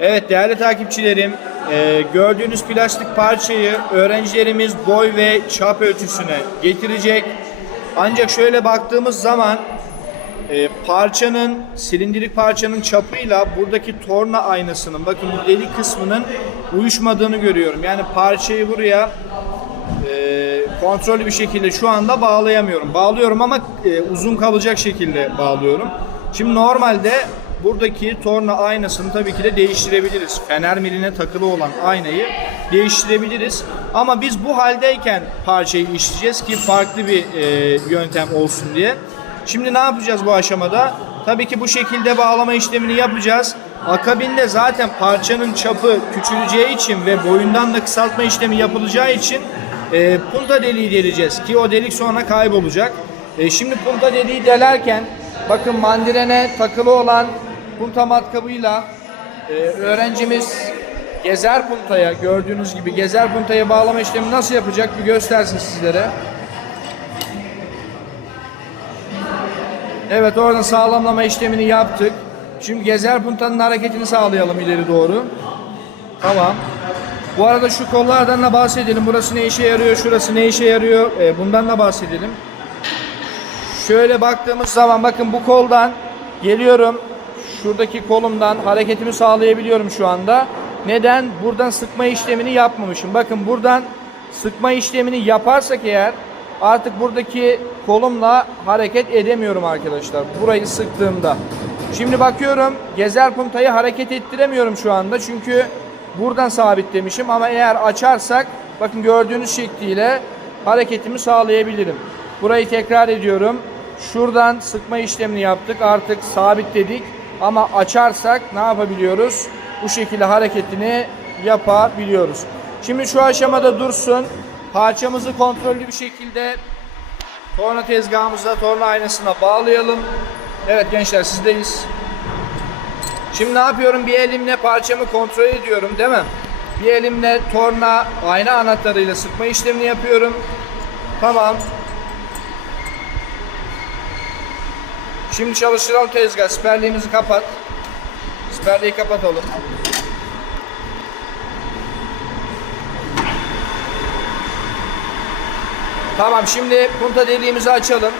Evet değerli takipçilerim, e, gördüğünüz plastik parçayı öğrencilerimiz boy ve çap ölçüsüne getirecek. Ancak şöyle baktığımız zaman e, parçanın, silindirik parçanın çapıyla buradaki torna aynasının, bakın bu delik kısmının uyuşmadığını görüyorum. Yani parçayı buraya e, kontrollü bir şekilde şu anda bağlayamıyorum. Bağlıyorum ama e, uzun kalacak şekilde bağlıyorum. Şimdi normalde buradaki torna aynasını tabii ki de değiştirebiliriz. Fener miline takılı olan aynayı değiştirebiliriz. Ama biz bu haldeyken parçayı işleyeceğiz ki farklı bir e, yöntem olsun diye. Şimdi ne yapacağız bu aşamada? Tabii ki bu şekilde bağlama işlemini yapacağız. Akabinde zaten parçanın çapı küçüleceği için ve boyundan da kısaltma işlemi yapılacağı için e, punta deliği deleceğiz ki o delik sonra kaybolacak. E, şimdi punta deliği delerken bakın mandirene takılı olan punta matkabıyla e, öğrencimiz gezer puntaya gördüğünüz gibi gezer puntaya bağlama işlemi nasıl yapacak bir göstersin sizlere. Evet orada sağlamlama işlemini yaptık. Şimdi gezer puntanın hareketini sağlayalım ileri doğru. Tamam. Bu arada şu kollardan da bahsedelim. Burası ne işe yarıyor, şurası ne işe yarıyor. Ee, bundan da bahsedelim. Şöyle baktığımız zaman bakın bu koldan geliyorum. Şuradaki kolumdan hareketimi sağlayabiliyorum şu anda. Neden? Buradan sıkma işlemini yapmamışım. Bakın buradan sıkma işlemini yaparsak eğer artık buradaki kolumla hareket edemiyorum arkadaşlar. Burayı sıktığımda. Şimdi bakıyorum gezer puntayı hareket ettiremiyorum şu anda. Çünkü buradan sabitlemişim ama eğer açarsak bakın gördüğünüz şekliyle hareketimi sağlayabilirim. Burayı tekrar ediyorum. Şuradan sıkma işlemini yaptık. Artık sabitledik. Ama açarsak ne yapabiliyoruz? Bu şekilde hareketini yapabiliyoruz. Şimdi şu aşamada dursun. Parçamızı kontrollü bir şekilde torna tezgahımıza, torna aynasına bağlayalım. Evet gençler sizdeyiz. Şimdi ne yapıyorum? Bir elimle parçamı kontrol ediyorum değil mi? Bir elimle torna ayna anahtarıyla sıkma işlemini yapıyorum. Tamam. Şimdi çalıştıralım tezgah. Siperliğimizi kapat. Siperliği kapatalım. Tamam şimdi punta deliğimizi açalım.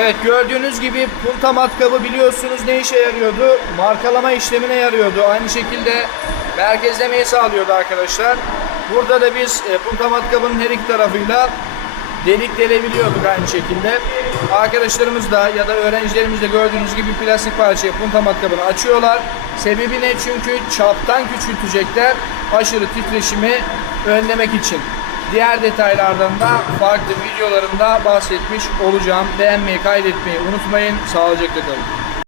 Evet gördüğünüz gibi punta matkabı biliyorsunuz ne işe yarıyordu? Markalama işlemine yarıyordu. Aynı şekilde merkezlemeyi sağlıyordu arkadaşlar. Burada da biz e, punta matkabının her iki tarafıyla delik delebiliyorduk aynı şekilde. Arkadaşlarımız da ya da öğrencilerimiz de gördüğünüz gibi plastik parçayı punta matkabını açıyorlar. Sebebi ne? Çünkü çaptan küçültecekler aşırı titreşimi önlemek için. Diğer detaylardan da farklı videolarımda bahsetmiş olacağım. Beğenmeyi, kaydetmeyi unutmayın. Sağlıcakla kalın.